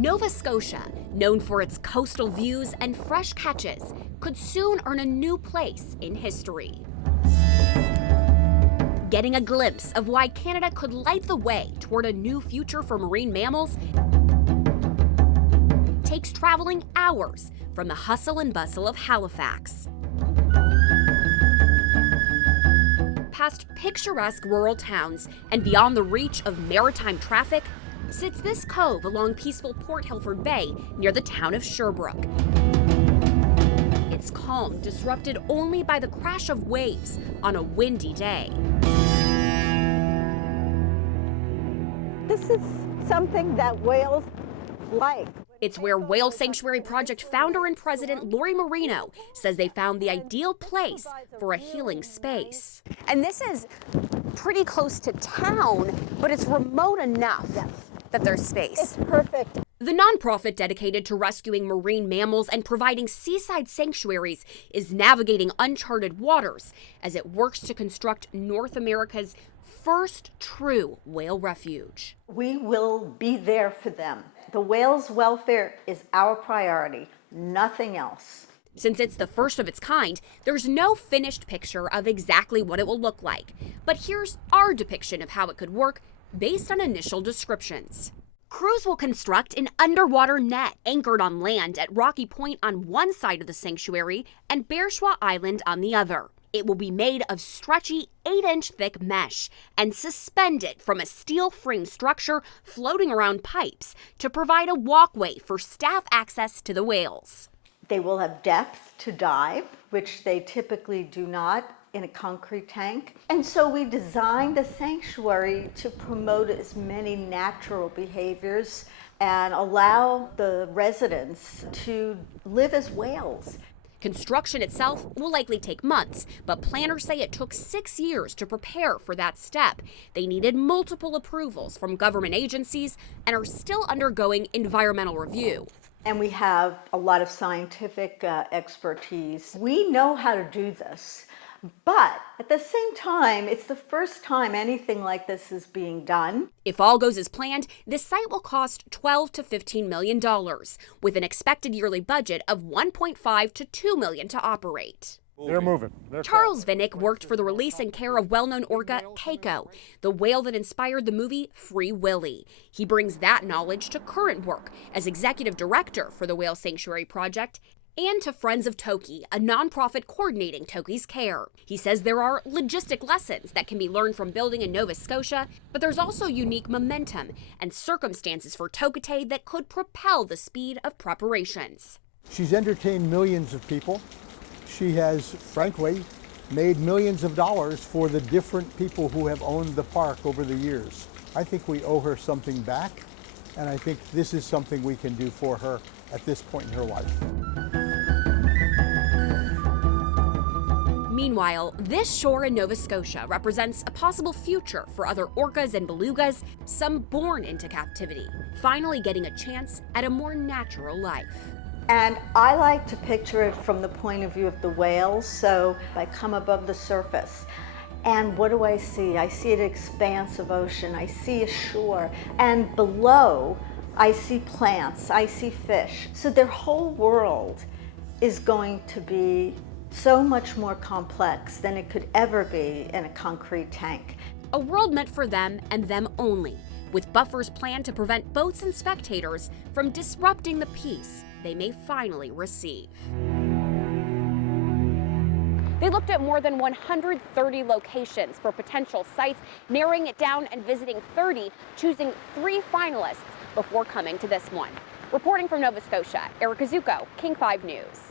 Nova Scotia, known for its coastal views and fresh catches, could soon earn a new place in history. Getting a glimpse of why Canada could light the way toward a new future for marine mammals takes traveling hours from the hustle and bustle of Halifax. Past picturesque rural towns and beyond the reach of maritime traffic sits this cove along peaceful Port Hilford Bay near the town of Sherbrooke. Its calm disrupted only by the crash of waves on a windy day. This is something that whales like. It's where Whale Sanctuary Project founder and president Lori Marino says they found the ideal place for a healing space. And this is pretty close to town, but it's remote enough that there's space. It's perfect. The nonprofit dedicated to rescuing marine mammals and providing seaside sanctuaries is navigating uncharted waters as it works to construct North America's first true whale refuge. We will be there for them. The whales' welfare is our priority, nothing else. Since it's the first of its kind, there's no finished picture of exactly what it will look like. But here's our depiction of how it could work based on initial descriptions. Crews will construct an underwater net anchored on land at Rocky Point on one side of the sanctuary and Bearschwa Island on the other. It will be made of stretchy 8-inch thick mesh and suspended from a steel frame structure floating around pipes to provide a walkway for staff access to the whales. They will have depth to dive, which they typically do not in a concrete tank. And so we designed the sanctuary to promote as many natural behaviors and allow the residents to live as whales. Construction itself will likely take months, but planners say it took 6 years to prepare for that step. They needed multiple approvals from government agencies and are still undergoing environmental review. And we have a lot of scientific expertise. We know how to do this, but at the same time, it's the first time anything like this is being done. If all goes as planned, this site will cost $12 to $15 million, with an expected yearly budget of $1.5 to $2 million to operate. They're moving. Charles Vinnick worked for the release and care of well-known orca Keiko, the whale that inspired the movie Free Willy. He brings that knowledge to current work as executive director for the Whale Sanctuary Project and to Friends of Toki, a nonprofit coordinating Toki's care. He says there are logistic lessons that can be learned from building in Nova Scotia, but there's also unique momentum and circumstances for Tokite that could propel the speed of preparations. She's entertained millions of people. She has, frankly, made millions of dollars for the different people who have owned the park over the years. I think we owe her something back, and I think this is something we can do for her at this point in her life. Meanwhile, this shore in Nova Scotia represents a possible future for other orcas and belugas, some born into captivity, finally getting a chance at a more natural life. And I like to picture it from the point of view of the whales, so I come above the surface. And what do I see? I see an expanse of ocean, I see a shore, and below I see plants, I see fish. So their whole world is going to be so much more complex than it could ever be in a concrete tank. A world meant for them and them only, with buffers planned to prevent boats and spectators from disrupting the peace they may finally receive. They looked at more than 130 locations for potential sites, narrowing it down and visiting 30, choosing 3 finalists before coming to this one. Reporting from Nova Scotia, Erica Zucco, King 5 News.